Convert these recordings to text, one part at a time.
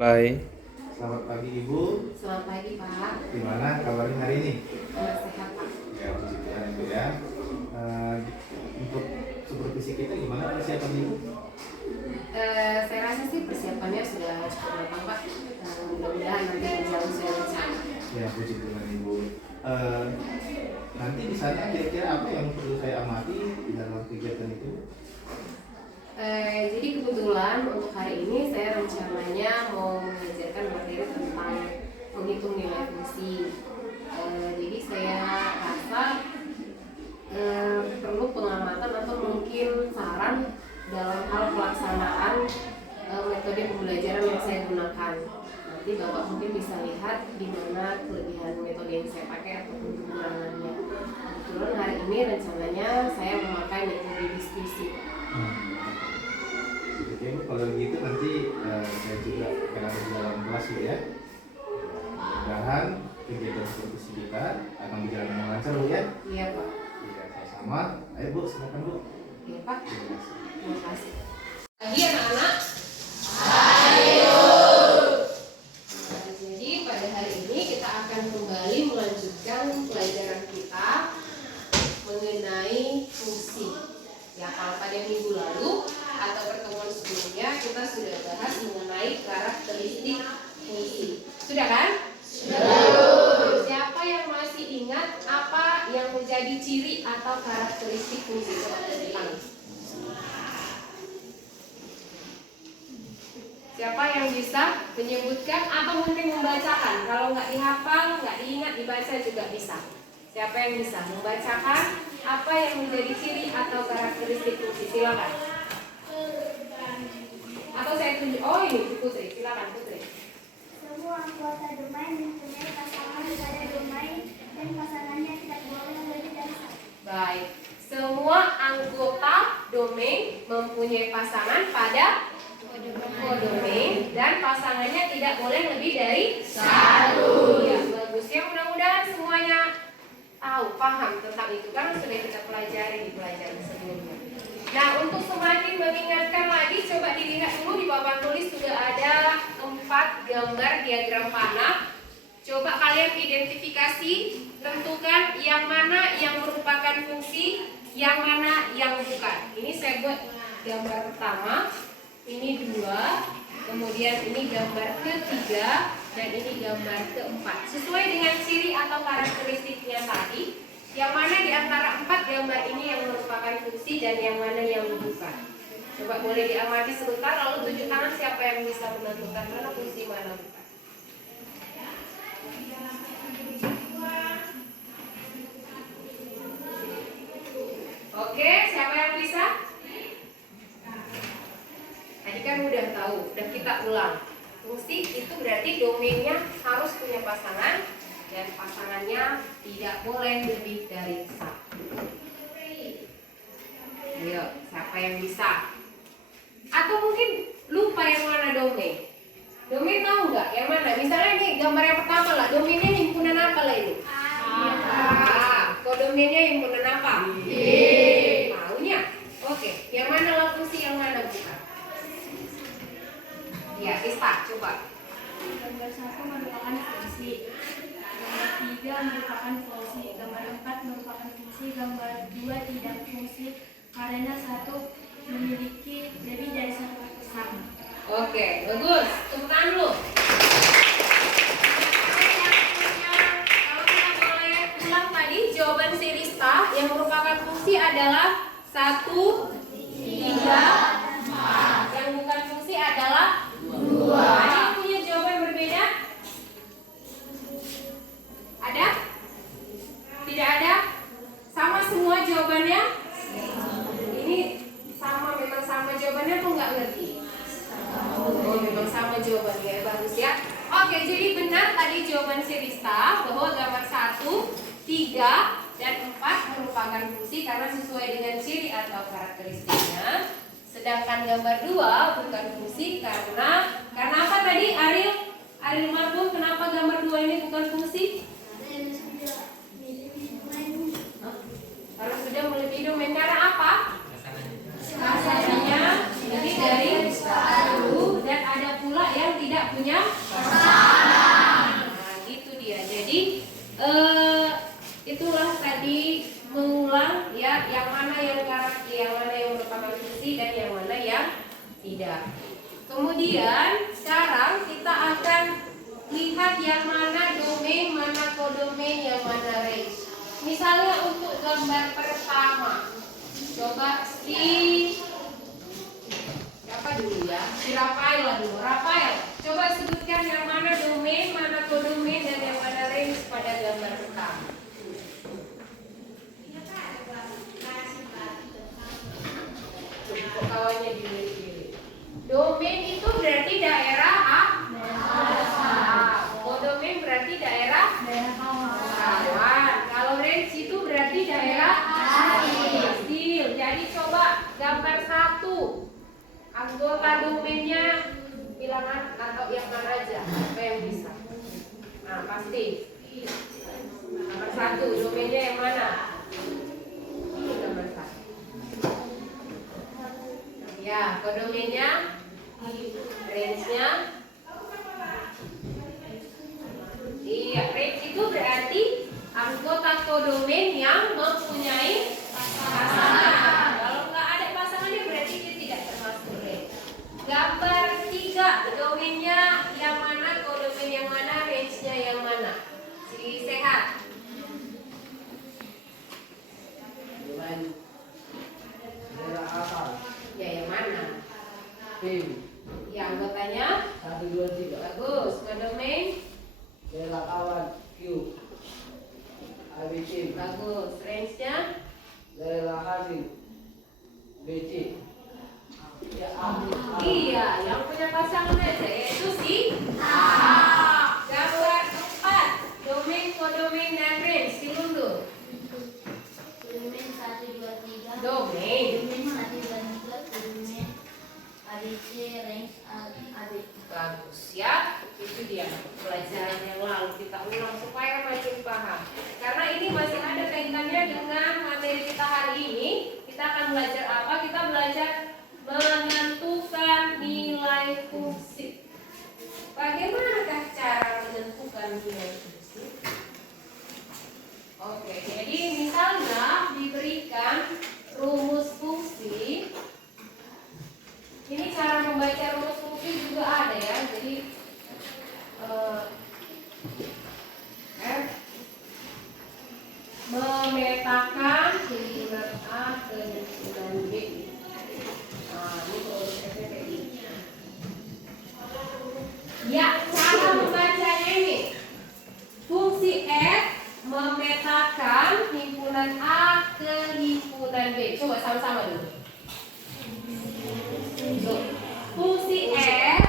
Mulai. Selamat pagi Ibu. Selamat pagi Pak. Gimana kabarnya hari ini? Sehat Pak. Ya, puji Tuhan Ibu ya. Untuk supervisi kita gimana persiapan Ibu? Saya rasa sih persiapannya sudah cukup matang Pak. Mudah-mudahan nanti berjalan sesuai rencana. Ya, puji Tuhan Ibu. Nanti di sana kira-kira apa yang perlu saya amati di dalam kegiatan itu? Jadi kebetulan untuk hari ini saya rencananya mau mengajarkan materi tentang menghitung nilai fungsi. Jadi saya rasa perlu pengamatan atau mungkin saran dalam hal pelaksanaan metode pembelajaran yang saya gunakan. Nanti Bapak mungkin bisa lihat di mana kelebihan metode yang saya pakai ataupun kekurangannya. Kebetulan hari ini rencananya saya memakai metode diskusi. Oke Bu, kalau gitu nanti saya juga akan ada di dalam kelas ya. Mudah-mudahan kegiatan supervisi kita akan berjalan dengan lancar Bu ya. Iya Pak. Iya, sama-sama. Ayo Bu, silakan Bu. Iya Pak. Terima kasih. Terima kasih. Pagi anak-anak. Jadi pada hari ini kita akan kembali melanjutkan pelajaran kita mengenai fungsi. Ya, kalau pada minggu lalu atau pertemuan sebelumnya kita sudah bahas mengenai karakteristik fungsi. Sudah kan? Sudah. Siapa yang masih ingat apa yang menjadi ciri atau karakteristik fungsi? Coba tulis. Siapa yang bisa menyebutkan atau mungkin membacakan? Kalau nggak dihafal, nggak diingat, dibaca juga bisa. Siapa yang bisa membacakan apa yang menjadi ciri atau karakteristik fungsi? Silakan. Atau saya tunjuk. Oh ini Putri, silakan Putri. Semua anggota domain mempunyai pasangan pada domain dan pasangannya tidak boleh lebih dari satu. Baik. Semua anggota domain mempunyai pasangan pada kodomain dan pasangannya tidak boleh lebih dari satu. Ya, bagus ya. Mudah-mudahan semuanya tahu, paham tentang itu karena sudah kita pelajari di pelajaran sebelumnya. Nah, untuk semakin mengingatkan lagi, coba dilihat dulu di papan tulis sudah ada 4 gambar diagram panah. Coba kalian identifikasi, tentukan yang mana yang merupakan fungsi, yang mana yang bukan. Ini saya buat gambar pertama, ini 2, kemudian ini gambar ketiga, dan ini gambar keempat. Sesuai dengan ciri atau karakteristiknya tadi, yang mana di antara 4 gambar ini yang merupakan fungsi dan yang mana yang bukan. Coba boleh diamati sebentar, lalu tunjuk tangan siapa yang bisa menentukan mana fungsi mana bukan. Oke, siapa yang bisa? Tadi kan udah tahu, udah kita ulang. Fungsi itu berarti domainnya harus punya pasangan dan pasangannya tidak boleh lebih dari 1. Ayo, siapa yang bisa? Atau mungkin lupa yang mana domain? Domain tahu nggak? Yang mana? Misalnya ini gambar yang pertama lah, domainnya himpunan apa lah ini? Kodomainnya himpunan apa? Taunya? Oke, yang mana lah fungsi, yang mana bukan? Ya, Ista, coba. Gambar 1 merupakan fungsi, gambar 3 merupakan fungsi, gambar 4 merupakan fungsi, gambar 2 tidak fungsi karena 1 memiliki lebih dari 1 pasangan. Oke, bagus. Tepuk tangan dulu. Kalau kita boleh ulang tadi, jawaban si Rista yang merupakan fungsi adalah 1, 3, 4. Yang bukan fungsi adalah 2. Ada yang punya jawaban berbeda? Ada? Tidak ada? Sama semua jawabannya? Ini sama, memang sama jawabannya atau nggak ngerti? Oh, memang sama jawabannya, bagus ya. Oke, jadi benar tadi jawaban si Rista bahwa gambar 1, 3, dan 4 merupakan fungsi karena sesuai dengan ciri atau karakteristiknya. Sedangkan gambar 2 bukan fungsi karena apa tadi Ariel Marbun, kenapa gambar 2 ini bukan fungsi? Karena sudah melebihi domain. Karena apa? Pasangannya lebih dari 1 dan ada pula yang tidak tidak punya pasangan. Nah, gitu dia. Jadi itulah tadi mengulang ya, yang mana yang karakter, yang mana yang merupakan fungsi dan yang mana yang tidak. Kemudian sekarang kita akan lihat yang mana domain, mana kodomain, yang mana range. Misalnya untuk gambar pertama, coba siapa dulu ya? Si Rafael lah dulu. Rafael, coba sebutkan yang mana domain, mana kodomain, dan yang mana range pada gambar pertama. Kawannya diri. Domain itu berarti daerah A. Kodomain berarti daerah kawan. Kalau range itu berarti daerah hasil. Jadi coba gambar 1. Anggota domainnya bilangan atau yang mana aja? Apa yang bisa? Nah, pasti. Nomor 1, domainnya yang mana? Nomor 1. Ya, kodomainnya, range-nya. Iya, range itu berarti anggota kodomain yang mempunyai pasangan. Kalau nggak ada pasangannya berarti dia tidak termasuk range. Gambar 3, domainnya yang mana, kodomain yang mana, range-nya yang mana? Si Sehat. Ya, yang mana? Ya, anggotanya 1, 2, 3. bagus. Kodomain Bela kawan Q ABC. bagus. Range-nya Bela hasil BC. Ya A. iya, yang punya pasangan aja yaitu si A. Gambar 4, domain, kodomain, dan range. Si Lundur. Domain 1, 2, 3. Domain. Domain 1, 2, 3. Kodomain ABC, range AB. Bagus ya. Itu dia pelajaran yang lalu, kita ulang supaya makin paham. Karena ini masih ada kaitannya dengan materi kita hari ini. Kita akan belajar apa? Kita belajar menentukan nilai fungsi. Bagaimanakah cara menentukan nilai fungsi? Oke, jadi misalnya diberikan rumus fungsi. Ini cara membaca rumus fungsi juga ada ya. Jadi F memetakan himpunan A ke himpunan B. Nah, ini rumus F-nya kayak gini. Ya, cara membacanya ini. Fungsi F memetakan himpunan A ke himpunan B. Coba sama-sama dulu. Fungsi F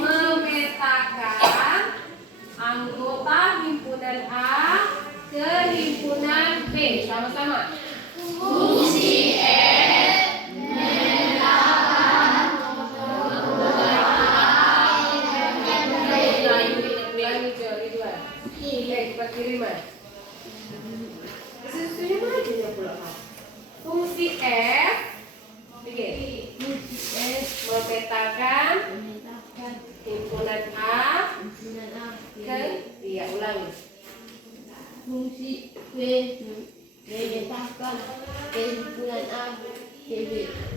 memetakan anggota himpunan A ke himpunan B. Sama-sama. Fungsi F memetakan anggota A ke himpunan B. Ulangi Ridwan. Cepat kiriman. Sesuai mana dia pula? Fungsi F memetakan himpunan A ke, iya ulangi. Fungsi V memetakan himpunan A ke B.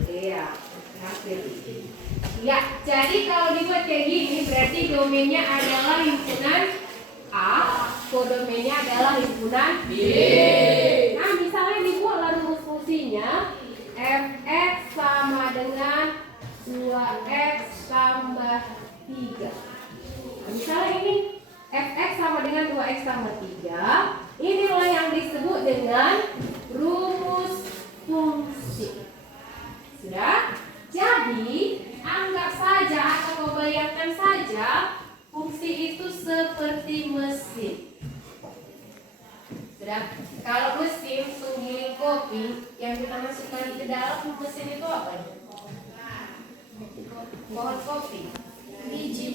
Iya, hasil. Ya, jadi kalau dibuat kayak gini berarti domainnya adalah himpunan A, kodomainnya adalah himpunan B. Nah, misalnya dibuatlah rumus fungsinya Fx sama dengan 2x tambah 3. Nah, misalnya ini Fx sama dengan 2x tambah 3. Inilah yang disebut dengan rumus fungsi. Sudah? Jadi, anggap saja atau kau bayangkan saja fungsi itu seperti mesin. Sudah? Kalau mesin penggiling kopi yang kita masukkan ke dalam mesin itu apa? Pohon kopi. Biji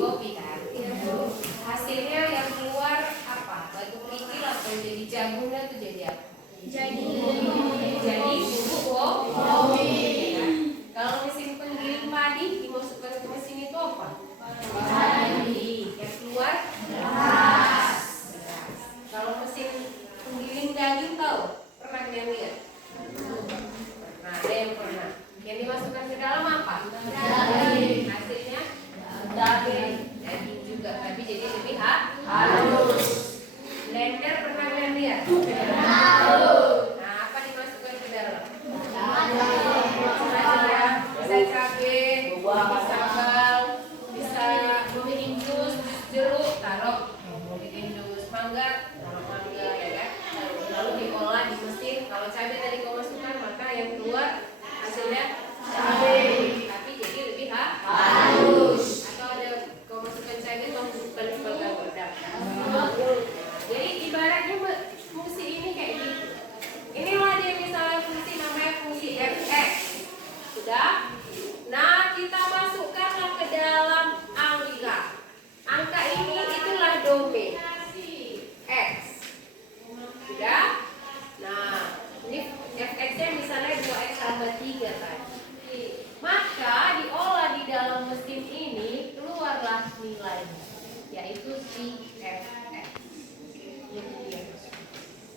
kopi kan. Hasilnya yang keluar apa? Batu kerikil atau jadi jagungnya itu jadi apa? Jadi bubuk kopi. Kalau mesin penggiling padi dimasukkan ke mesin itu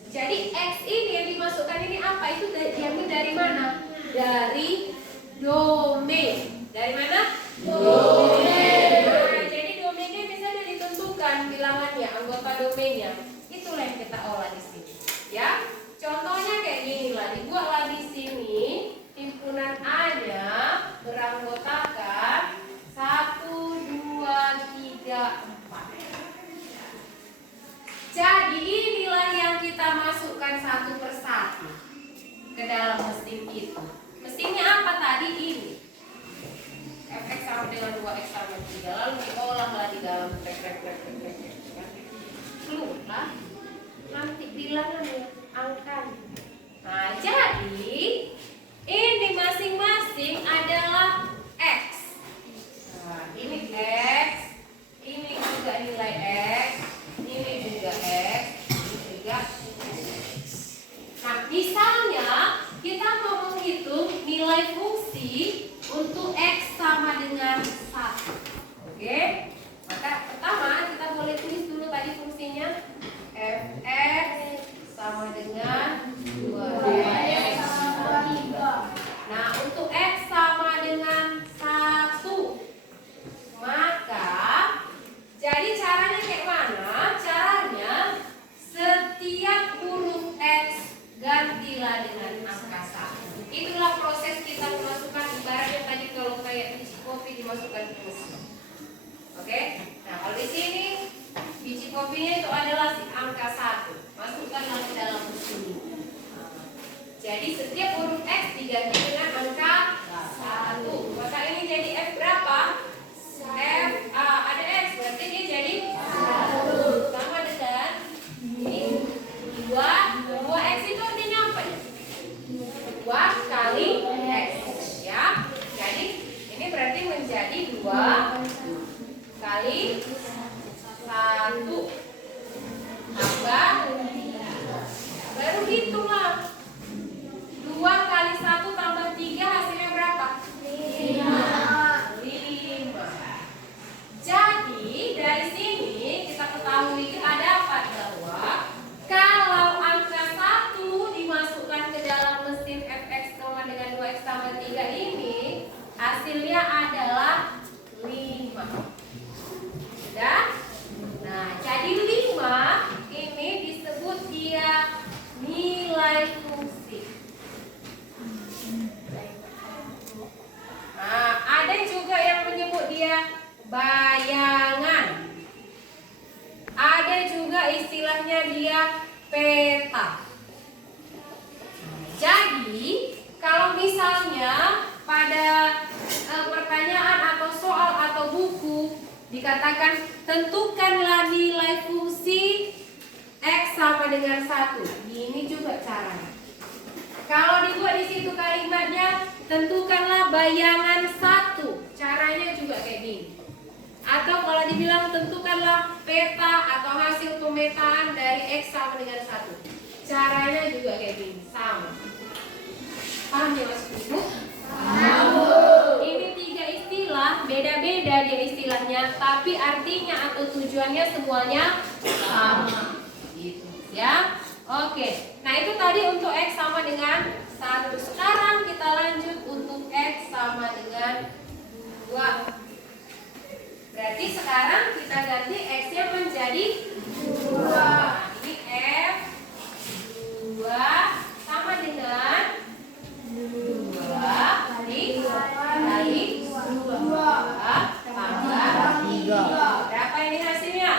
Jadi X ini yang dimasukkan ini apa? Itu diambil dari mana? Dari domain. Dari mana? Domain. Nah, jadi domainnya bisa ditentukan bilangannya, anggota domainnya. Itulah yang kita olah di sini. Ya, contohnya kayak gini lah. Dibuatlah di sini himpunan A-nya beranggotakan 1, 2, 3, 4. Jadi inilah yang kita masukkan satu persatu ke dalam mesin itu. Mesinnya apa tadi ini? Fx sama dengan 2x sama 3. Lalu diolahlah di dalam keluar. Nanti bilangan angkanya. Nah, jadi ini masing-masing adalah x. Nah, ini x, ini juga nilai x, ini juga x, ini juga x. Nah, misalnya kita mau menghitung nilai fungsi untuk x sama dengan 1. Oke? Maka pertama kita boleh tulis dulu tadi fungsinya. Fx sama dengan 2x sama 3. Nah, untuk x sama dengan 1, maka jadi caranya kayak mana? Caranya setiap huruf x gantilah dengan angka 1. Itulah proses kita memasukkan, ibaratnya tadi kalau kayak biji kopi dimasukkan ke mesin. Oke? Nah, kalau di sini biji kopinya itu adalah si angka 1. Masukkanlah ke dalam mesin ini. Jadi setiap huruf x diganti dengan angka 1. Maka ini jadi f berapa? F ada x, berarti ini jadi 1. Sama dengan ini 2x itu artinya apa ya? 2 kali x ya. Jadi ini berarti menjadi 2 kali 1 tambah, baru hitunglah 2 kali 1 tambah 3 hasilnya berapa? 5. Jadi dari sini kita ketahui kita dapat bahwa kalau angka 1 dimasukkan ke dalam mesin fx sama dengan 2x tambah 3 ini, hasilnya adalah 5. Sudah? Nah, jadi 5 ini disebut dia nilai fungsi. Nah, ada juga yang menyebut dia bayangan. Ada juga istilahnya dia peta. Jadi, kalau misalnya pada pertanyaan atau soal atau buku dikatakan tentukanlah nilai fungsi x sama dengan 1. Ini juga caranya. Kalau dibuat di situ kalimatnya tentukanlah bayangan 1. Caranya juga kayak gini. Atau kalau dibilang tentukanlah peta atau hasil pemetaan dari x sama dengan 1. Caranya juga kayak gini, sama. Paham ya Mas Ibu? Ini 3 istilah, beda-beda dia istilahnya, tapi artinya atau tujuannya semuanya sama. Gitu ya. Oke. Nah, itu tadi untuk x sama dengan 1. Sekarang kita lanjut untuk x sama dengan 2. Berarti sekarang kita ganti x-nya menjadi 2. Nah, ini f 2 sama dengan 2 kali 2 tambah 3. Berapa ini hasilnya?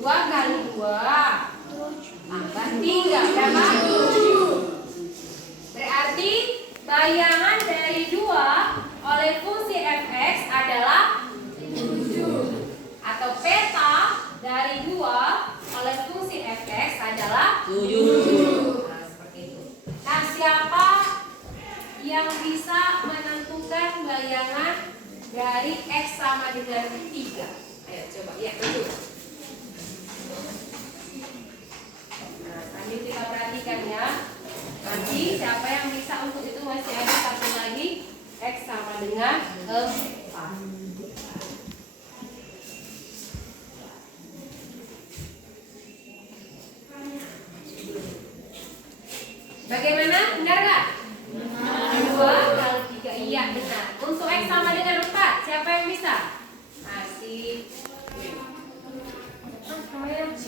2 kali 2 tambah 3. Berapa? 7. Berarti bayangan dari 2 oleh fungsi fx adalah 7. Atau peta dari 2 oleh fungsi fx adalah 7. Nah, seperti itu. Nah, siapa yang bisa menentukan bayangan dari x sama dengan 3? Ayo coba, ya itu. Nah, sambil kita perhatikan ya. Nanti siapa yang bisa untuk itu masih ada satu lagi x sama dengan 4.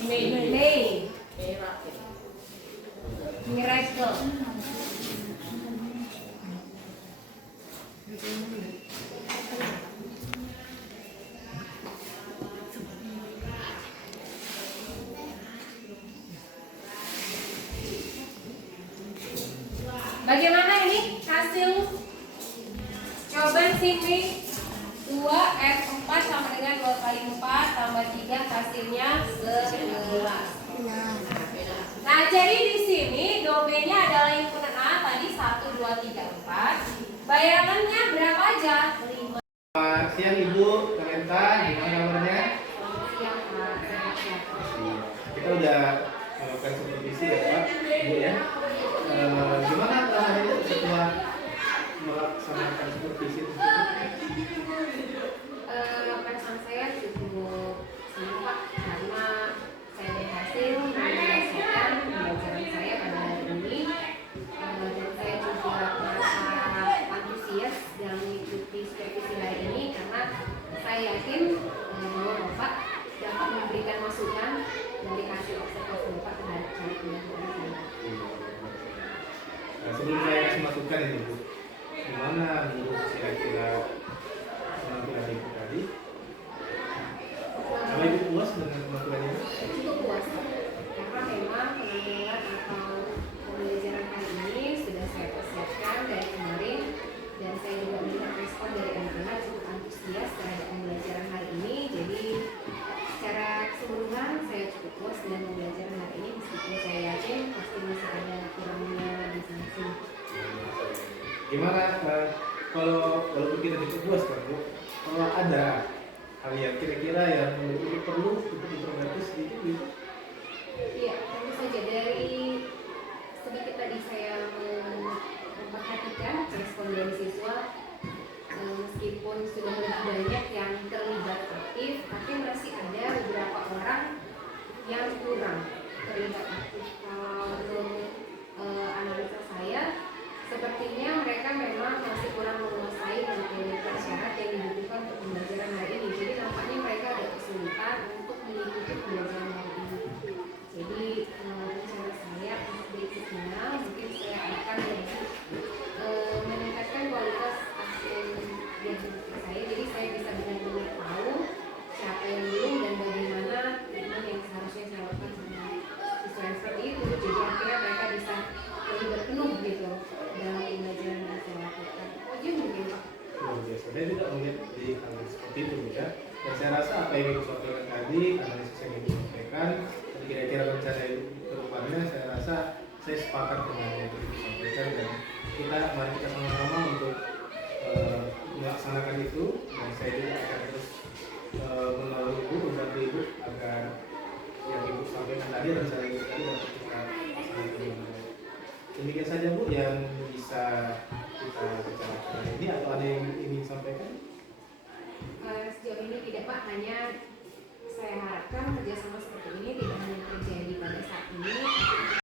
May. Miracle. Bagaimana ini hasil jawaban sini? 2F4 sama dengan 2 kali 4 tambah 3 hasilnya 11. Nah, jadi di sini domainnya adalah himpunan A tadi 1, 2, 3, 4. Bayangannya berapa aja? 5. Selamat siang Ibu, Talenta, gimana kabarnya? Siang, Pak. Sehat-sehat. Kita udah melakukan supervisi ya Pak, Ibu ya. Gimana rasanya setelah melaksanakan supervisi tersebut? Perasaan saya cukup senang Pak, karena saya berhasil menyelesaikan pembelajaran saya pada hari ini, dan saya juga merasa antusias dalam mengikuti supervisi hari ini karena saya yakin bahwa Bapak dapat memberikan masukan dari hasil observasi Bapak terhadap cara pembelajaran saya. Nah, sebelum saya kasih masukan ini Bu, gimana menurut kira-kira penampilan Ibu tadi? Apa Ibu puas dengan penampilannya? Cukup puas karena memang penampilan atau pembelajaran hari ini sudah saya persiapkan dari kemarin, dan saya juga melihat respon dari anak-anak cukup antusias terhadap pembelajaran hari ini. Jadi secara keseluruhan saya cukup puas dengan pembelajaran hari ini, meskipun saya yakin pasti masih ada kurangnya di sana sini. Gimana kalau walaupun kita cukup puas kan Bu, kalau ada hal yang kira-kira yang menurut Ibu perlu untuk diperbaiki sedikit gitu? Iya, tentu saja dari sedikit tadi saya memperhatikan respon dari siswa, meskipun sudah lebih banyak yang terlibat aktif, tapi masih ada beberapa orang yang kurang terlibat aktif. Kalau menurut analisa saya, sepertinya mereka memang masih kurang menguasai materi syarat yang dibutuhkan untuk pembelajaran hari ini. Jadi nampaknya mereka ada kesulitan untuk mengikuti pembelajaran hari ini. Jadi rencana saya untuk berikutnya mungkin saya akan lebih meningkatkan kualitas hasil yang dibutuhkan saya. Jadi saya bisa benar-benar tahu siapa yang belum dan bagaimana treatment yang seharusnya saya lakukan sama siswa yang seperti itu. Jadi akhirnya mereka bisa terlibat penuh gitu dalam pembelajaran yang saya lakukan. Aja mungkin Pak. Luar biasa. Saya juga melihat di hal yang seperti itu ya. Dan saya rasa apa yang Ibu sampaikan tadi, analisis yang Ibu sampaikan, dan kira-kira rencana Ibu ke depannya, saya rasa saya sepakat dengan yang Ibu sampaikan, dan mari kita sama-sama untuk melaksanakan itu. Dan saya juga akan terus menolong Ibu, membantu Ibu agar yang Ibu sampaikan tadi, rencana Ibu tadi dapat kita laksanakan dengan baik. Demikian saja Bu yang bisa kita bicarakan hari ini, atau ada yang ingin sampaikan? Sejauh ini tidak Pak, hanya